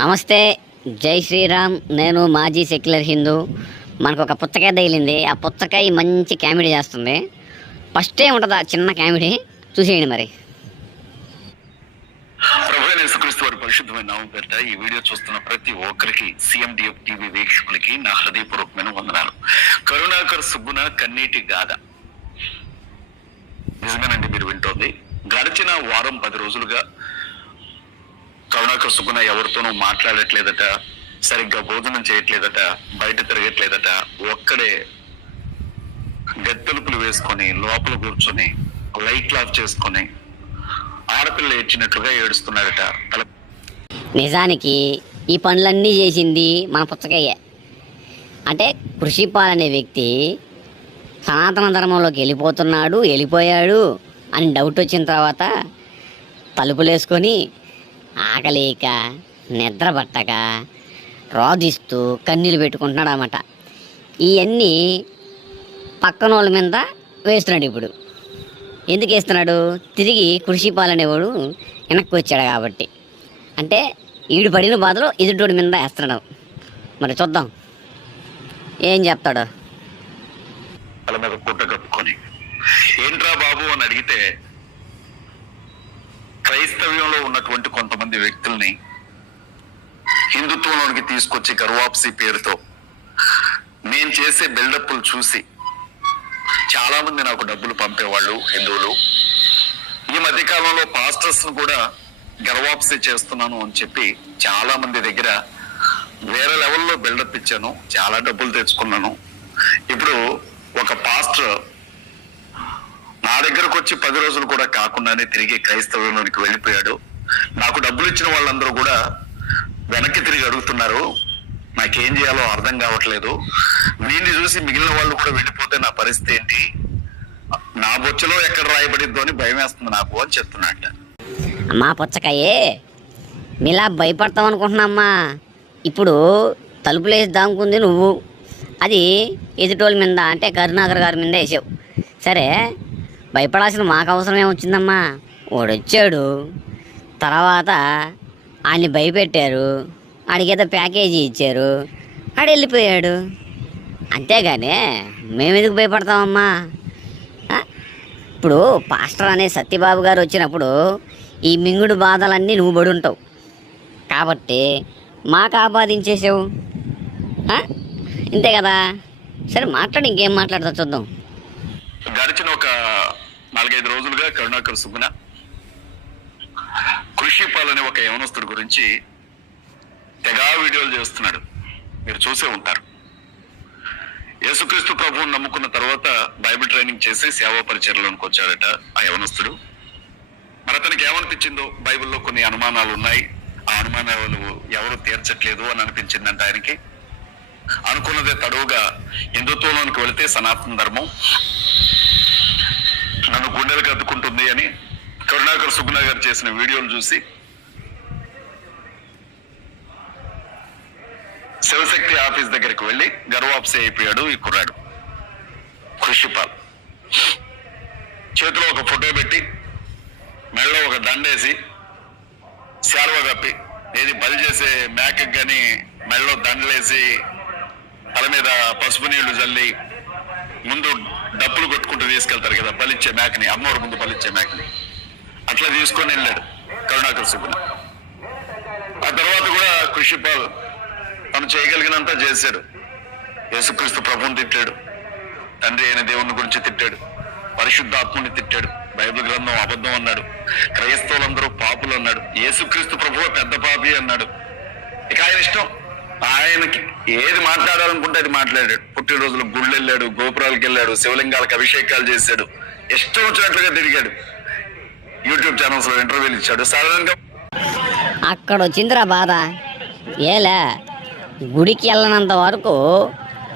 నమస్తే, జై శ్రీరామ్. నేను మాజీ సెక్యులర్ హిందూ. మనకు ఒక పుచ్చకాయ తగిలింది. ఆ పుచ్చకాయ మంచి కామెడీ చేస్తుంది. ఫస్టే ఉంటుంది ఆ చిన్న కామెడీ, చూసేయండి. మరి ప్రభువైన యేసుక్రీస్తు వారి పరిశుద్ధమైన నామం పేరిట ఈ వీడియో చూస్తున్న ప్రతి ఒక్కరికి, సిఎండిఎఫ్ టీవీ వీక్షకులకి నా హృదయపూర్వకమైన వందనాలు. కరుణాకర్ సుబ్బున కన్నీటి గాథ నిజమేనండి మీరు వింటోంది. గడిచిన వారం 10 రోజులుగా కరుణాకర్ సుబ్బున ఎవరితోనూ మాట్లాడట్లేదట, సరిగ్గా భోజనం చేయట్లేదట, బయట తిరగట్లేదట. ఒక్కడే గద్దెలుపులు వేసుకొని లోపల కూర్చొని లైట్లు ఆఫ్ చేసుకొని ఆడపిల్ల ఏడ్చినట్లుగా ఏడుస్తున్నాడట. నిజానికి ఈ పనులన్నీ చేసింది మన పుచ్చకాయే. అంటే కృషిపాల్ అనే వ్యక్తి సనాతన ధర్మంలోకి వెళ్ళిపోయాడు అని డౌట్ వచ్చిన తర్వాత తలుపులేసుకొని ఆకలేక నిద్ర పట్టక రోదిస్తూ కన్నీళ్ళు పెట్టుకుంటున్నాడు అన్నమాట. ఇవన్నీ పక్కన వాళ్ళ మీద వేస్తున్నాడు. ఇప్పుడు ఎందుకు వేస్తున్నాడు? తిరిగి కృషిపాల్ అనేవాడు వెనక్కి వచ్చాడు కాబట్టి. అంటే ఈడు పడిన బాధలో ఎదుటోడి మీద వేస్తున్నాడు. మరి చూద్దాం ఏం చెప్తాడు. తల మీద గుడ్డ కప్పుకొని ఏంట్రా బాబు అని అడిగితే, క్రైస్తవ్యంలో ఉన్నటువంటి కొంతమంది వ్యక్తుల్ని హిందుత్వంలోనికి తీసుకొచ్చి గర్వాప్సి పేరుతో నేను చేసే బిల్డప్లు చూసి చాలా మంది నాకు డబ్బులు పంపేవాళ్ళు హిందువులు. ఈ మధ్య కాలంలో పాస్టర్స్ ను కూడా గర్వాప్సి చేస్తున్నాను అని చెప్పి చాలా మంది దగ్గర వేరే లెవెల్లో బిల్డప్ ఇచ్చాను, చాలా డబ్బులు తెచ్చుకున్నాను. ఇప్పుడు ఒక పాస్టర్ నా దగ్గరకు వచ్చి 10 రోజులు కూడా కాకుండానే తిరిగి క్రైస్తవంలోనికి వెళ్ళిపోయాడు. నాకు డబ్బులు ఇచ్చిన వాళ్ళందరూ కూడా వెనక్కి తిరిగి అడుగుతున్నారు. నాకేం చేయాలో అర్థం కావట్లేదు. వీడిని చూసి మిగిలిన వాళ్ళు కూడా వెళ్ళిపోతే నా పరిస్థితి ఏంటి? నా బొచ్చలో ఎక్కడ రాయబడిద్దో అని భయం వేస్తుంది నాకు అని చెప్తున్నట్ట. అమ్మా పుచ్చకాయే, నీలా భయపడతావు అనుకుంటున్నామ్మా. ఇప్పుడు తలుపులేసి దాముకుంది నువ్వు, అది ఎదుటోళ్ళ మీద అంటే కరుణాకర్ గారి మీద వేసావు. సరే, భయపడాల్సిన మాకు అవసరం ఏమొచ్చిందమ్మా? వాడు వచ్చాడు, తర్వాత ఆయన్ని భయపెట్టారు, ఆడికేదో ప్యాకేజీ ఇచ్చారు, ఆడు వెళ్ళిపోయాడు. అంతేగాని మేమెందుకు భయపడతామమ్మా? ఇప్పుడు పాస్టర్ అనే సత్యబాబు గారు వచ్చినప్పుడు ఈ మింగుడు బాధలన్నీ నువ్వు పడి ఉంటావు కాబట్టి మాకు ఆపాదించేసావు. ఇంతే కదా. సరే మాట్లాడి, ఇంకేం మాట్లాడతా చూద్దాం. గడిచిన ఒక 4-5 రోజులుగా కరుణాకర్ సుబ్బున కృషిపాల్ అనే ఒక యవనస్తుడి గురించి తెగా వీడియోలు చేస్తున్నాడు. మీరు చూసే ఉంటారు. యేసుక్రీస్తు ప్రభువుని నమ్ముకున్న తర్వాత బైబిల్ ట్రైనింగ్ చేసి సేవా పరిచర్లోనికి వచ్చాడట ఆ యవనస్తుడు. మరి అతనికి ఏమనిపించిందో, బైబిల్లో కొన్ని అనుమానాలు ఉన్నాయి, ఆ అనుమానాలు ఎవరు తీర్చట్లేదు అని అనిపించిందంట ఆయనకి. అనుకున్నదే తడువుగా హిందుత్వంలోనికి వెళితే సనాతన ధర్మం నన్ను గుండెలకు అద్దుకుంటుంది అని కరుణాకర్ సుబ్బున గారు చేసిన వీడియోలు చూసి శివశక్తి ఆఫీస్ దగ్గరికి వెళ్ళి గర్వాప్సి అయిపోయాడు ఈ కుర్రాడు కృషిపాల్. చేతిలో ఒక ఫోటో పెట్టి, మెడలో ఒక దండేసి, శాలువ కప్పి, ఏది బలి చేసే మేకకి కానీ మెడలో దండలేసి, తల మీద పసుపు నీళ్లు జల్లి, ముందు డప్పులు కొట్టుకుంటూ తీసుకెళ్తారు కదా బలిచ్చే మేకని, అమ్మవారి ముందు బలిచ్చే మేకని, అట్లా తీసుకొని వెళ్ళాడు కరుణాకర్ సుబ్బున. ఆ తర్వాత కూడా కృషిపాల్ తను చేయగలిగినంత చేశాడు. యేసుక్రీస్తు ప్రభువుని తిట్టాడు, తండ్రి అయిన దేవుని గురించి తిట్టాడు, పరిశుద్ధాత్ముని తిట్టాడు, బైబిల్ గ్రంథం అబద్ధం అన్నాడు, క్రైస్తవులందరూ పాపులు అన్నాడు, యేసుక్రీస్తు ప్రభువు పెద్ద పాపి అన్నాడు. ఇక ఆయన ఇష్టం, ఆయనకి ఏది మాట్లాడాలనుకుంటే అది మాట్లాడాడు. పుట్టినరోజులు గుళ్ళు వెళ్ళాడు, గోపురాలకు వెళ్ళాడు, శివలింగాలకు అభిషేకాలు చేశాడు, ఇష్టం వచ్చినట్లుగా తిరిగాడు. యూట్యూబ్ ఛానల్స్ లో ఇంటర్వ్యూలు ఇచ్చాడు. సాధారణంగా అక్కడ వచ్చిందిరా బాధ. ఏలే, గుడికి వెళ్ళనంత వరకు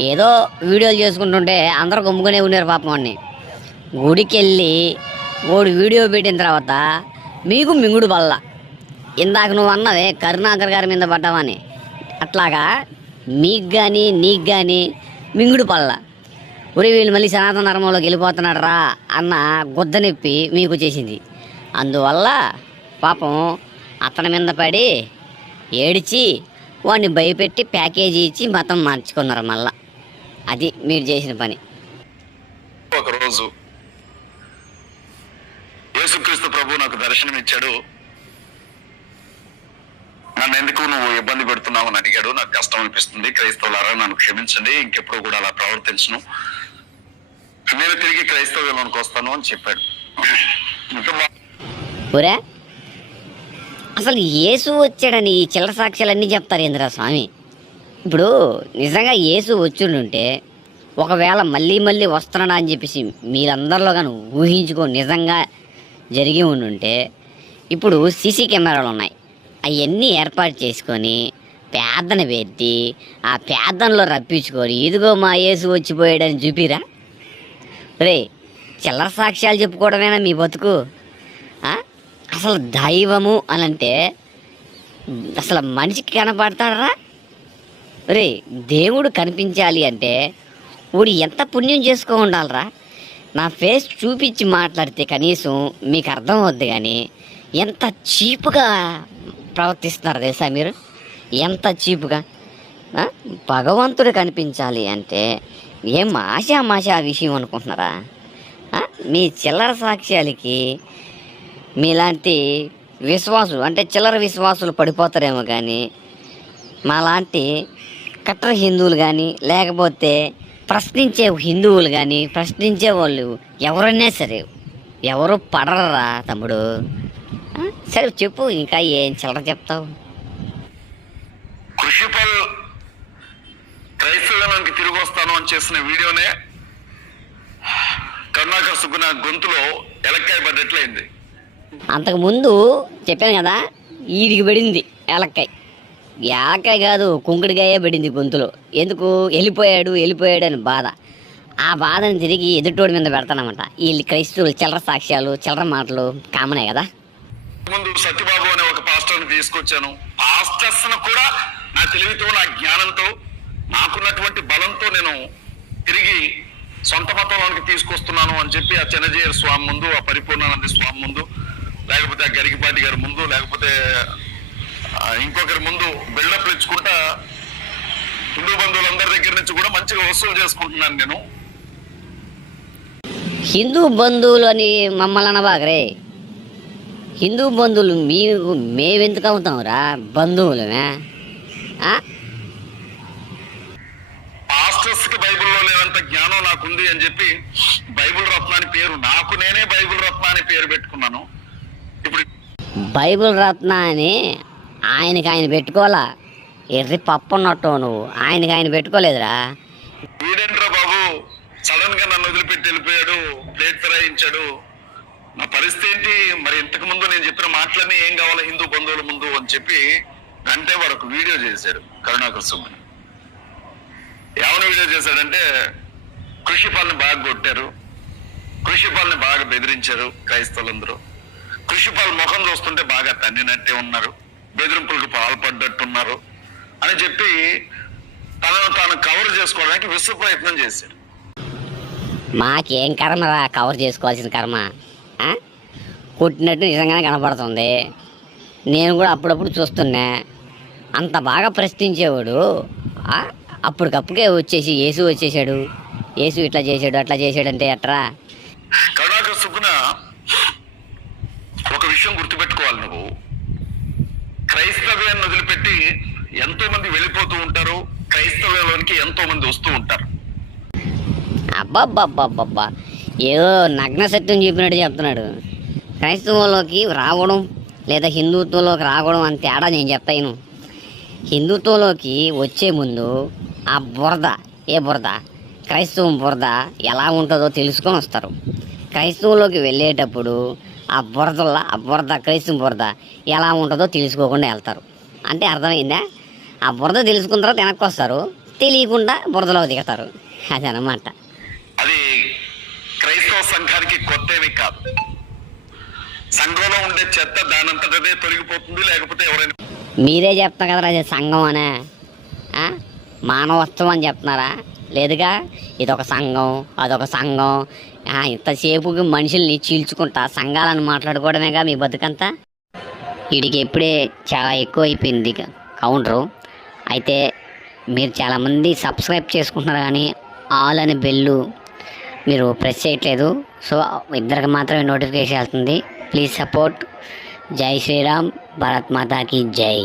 ఏదో వీడియోలు చేసుకుంటుంటే అందరూ గమ్ముకునే ఉన్నారు పాపం. వాడిని గుడికి వెళ్ళి ఓడి వీడియో పెట్టిన తర్వాత మీకు మింగుడు బల్ల. ఇందాక నువ్వు అన్నవే కరుణాకర్ గారి మీద పడ్డావని, అట్లాగా మీకు కానీ నీకు కానీ మింగుడు పల్ల. ఉరి వీళ్ళు మళ్ళీ సనాతన ధర్మంలోకి వెళ్ళిపోతున్నాడు రా అన్న గుద్ద నొప్పి మీకు చేసింది. అందువల్ల పాపం అతని మీద పడి ఏడిచి వాడిని భయపెట్టి ప్యాకేజీ ఇచ్చి మతం మార్చుకున్నారు మళ్ళా. అది మీరు చేసిన పని. ఒకరోజు యేసుక్రీస్తు ప్రభు నాకు దర్శనం ఇచ్చాడు. నన్ను ఎందుకు నువ్వు ఇబ్బంది పెడుతున్నావు అని అడిగాడు. నాకు కష్టం అనిపిస్తుంది, క్రైస్తవులారా నన్ను క్షమించండి, ఇంకెప్పుడు కూడా అలా ప్రవర్తించను, నేను తిరిగి క్రైస్తవులోనికి వస్తాను అని చెప్పాడు. ఒరే, అసలు యేసు వచ్చాడని ఈ చిల్లర సాక్ష్యాలన్నీ చెప్తారు ఏందిరా స్వామి? ఇప్పుడు నిజంగా యేసు వచ్చిండుంటే, ఒకవేళ మళ్ళీ మళ్ళీ వస్తున్నాడా అని చెప్పేసి మీరందరిలో కానీ ఊహించుకొని నిజంగా జరిగి ఉండుంటే, ఇప్పుడు సీసీ కెమెరాలు ఉన్నాయి, అవన్నీ ఏర్పాటు చేసుకొని పేదన పెట్టి ఆ పేదనలో రప్పించుకొని ఇదిగో మా యేసు వచ్చిపోయాడని చూపిరా. రే, చిల్లర సాక్ష్యాలు చెప్పుకోవడమేనా మీ బతుకు? అసలు దైవము అని అంటే అసలు మనిషికి కనపడతాడరా? రే, దేవుడు కనిపించాలి అంటే ఊడు ఎంత పుణ్యం చేసుకో ఉండాలరా? నా ఫేస్ చూపించి మాట్లాడితే కనీసం మీకు అర్థం అవుద్ది, కానీ ఎంత చీపుగా ప్రవర్తిస్తున్నారు తెలుసా మీరు? ఎంత చీపుగా. భగవంతుడు కనిపించాలి అంటే ఏం ఆశామాషా విషయం అనుకుంటున్నారా? మీ చిల్లర సాక్ష్యాలకి మీలాంటి విశ్వాసులు అంటే చిల్లర విశ్వాసులు పడిపోతారేమో, కానీ మాలాంటి కట్టర్ హిందువులు కానీ లేకపోతే ప్రశ్నించే హిందువులు కానీ ప్రశ్నించే వాళ్ళు ఎవరైనా సరే ఎవరు పడరా తమ్ముడు. సరే చెప్పు, ఇంకా ఏం చిల్లర చెప్తావు? కృషిపల్ క్రైస్తవానికి తిరిగి వస్తాను అని చేసిన వీడియోనే కరుణాకర్ సుగుణ గొంతులో ఎలక్కాయ పడ్డట్లయింది. అంతకుముందు చెప్పాను కదా, ఈడికి పడింది ఏలక్కాయ. ఏలక్కాయ కాదు, కుంకుడికాయే పడింది గొంతులో. ఎందుకు? వెళ్ళిపోయాడు అని బాధ. ఆ బాధను తిరిగి ఎదుటోడి మీద పెడతానమాట. ఈ క్రైస్తవులు చిల్లర సాక్ష్యాలు చిల్లర మాటలు కామనే కదా. ముందు సత్యబాబు అనే ఒక పాస్టర్ని తీసుకొచ్చాను. పాస్టర్స్ కూడా నా తెలివితో నా జ్ఞానంతో నాకున్నటువంటి బలంతో నేను తిరిగి సొంత మతంలోనికి తీసుకొస్తున్నాను అని చెప్పి ఆ చెన్నజీయర్ స్వామి ముందు, ఆ పరిపూర్ణానంద స్వామి ముందు, లేకపోతే ఆ గరికిపాటి గారి ముందు, లేకపోతే ఇంకొకరి ముందు బిల్డప్ ఇచ్చుకుంటా హిందూ బంధువులందరి దగ్గర నుంచి కూడా మంచిగా వసూలు చేసుకుంటున్నాను నేను. హిందూ బంధువులు అని మమ్మల్ని అనబాగరే. హిందూ బంధువులు మేమెందుకు అవుతాం రా బంధువులమే? పాస్టర్స్ కి బైబిల్లో లేనంత జ్ఞానం నాకుంది అని చెప్పి బైబిల్ రత్న అని పేరు, నాకు నేనే బైబిల్ రత్న అని పేరు పెట్టుకున్నాను. ఇప్పుడు బైబిల్ రత్న అని ఆయన పెట్టుకోవాలా? ఎర్రి పప్పు ఉన్నట్టు నువ్వు ఆయన పెట్టుకోలేదురా. వీడేంట్రా బాబు సడన్ గా నన్ను వదిలిపెట్టి వెళ్ళిపోయాడు, ప్లేట్ ఫిరాయించాడు, నా పరిస్థితి ఏంటి? మరి ఇంతకు ముందు నేను చెప్పిన మాటలన్నీ ఏం కావాలి హిందూ బంధువుల ముందు అని చెప్పి గంటే వరకు వీడియో చేశాడు కరుణాకర్ సుమన్. ఏమైనా వీడియో చేశాడంటే కృషిపాలని బాగా కొట్టారు, కృషిపాలని బాగా బెదిరించారు క్రైస్తవులందరూ. కృషిపాల్ ముఖం చూస్తుంటే బాగా తన్నినట్టే ఉన్నారు, బెదిరింపులకు పాల్పడ్డట్టున్నారు అని చెప్పి తనను తాను కవర్ చేసుకోవడానికి విశ్వ ప్రయత్నం చేశాడు. మాకేం కర్మరా కవర్ చేసుకోవాల్సిన కర్మ? కొట్టినట్టు నిజంగానే కనపడుతుంది. నేను కూడా అప్పుడప్పుడు చూస్తున్నా. అంత బాగా ప్రశ్నించేవాడు అప్పటికప్పుడే వచ్చేసి యేసు వచ్చేసాడు, యేసు ఇట్లా చేశాడు అట్లా చేశాడంటే ఎట్రా? కరుణాకర్ సుగుణ ఒక విషయం గుర్తుపెట్టుకోవాలి, నువ్వు క్రైస్తవ్యాన్ని వదిలిపెట్టి ఎంతో మంది వెళ్ళిపోతూ ఉంటారు, క్రైస్తవ్యంలోనికి ఎంతో మంది వస్తూ ఉంటారు. అబ్బాబ్బాబ్బాబ్బా, ఏదో నగ్న సత్యం చెప్పినట్టు చెప్తున్నాడు. క్రైస్తవంలోకి రావడం లేదా హిందుత్వంలోకి రావడం అని తేడా నేను చెప్తాను. హిందుత్వంలోకి వచ్చే ముందు ఆ బురద, ఏ బురద? క్రైస్తవం బురద ఎలా ఉంటుందో తెలుసుకొని వస్తారు. క్రైస్తవంలోకి వెళ్ళేటప్పుడు ఆ బురద క్రైస్తవం బురద ఎలా ఉంటుందో తెలుసుకోకుండా వెళ్తారు. అంటే అర్థమైందా? ఆ బురద తెలుసుకున్న తర్వాత వెనక్కి వస్తారు, తెలియకుండా బురదలో దిగుతారు. అదనమాట. అది క్రైస్తవ సంఘానికి కొత్త ఏమీ కాదు. సంఘంలో ఉండే చెత్త దానంతటదే తొలగిపోతుంది. లేకపోతే ఎవరైనా మీరే చెప్తారు కదరా అది సంఘం అనే, మానవత్వం అని చెప్తున్నారా? లేదుగా, ఇదొక సంఘం అదొక సంఘం. ఇంతసేపు మనుషుల్ని చీల్చుకుంటా సంఘాలను మాట్లాడుకోవడమేగా మీ బతుకంతా. వీడికి ఎప్పుడే చాలా ఎక్కువ అయిపోయింది ఇక. కౌంటరు. అయితే మీరు చాలామంది సబ్స్క్రైబ్ చేసుకుంటున్నారు కానీ ఆల్ అనే బెల్లు మీరు ప్రెస్ చేయట్లేదు. సో ఇద్దరికి మాత్రమే నోటిఫికేషన్ వస్తుంది. Please support. జై శ్రీరామ్, భారత్ మాతాకి జై.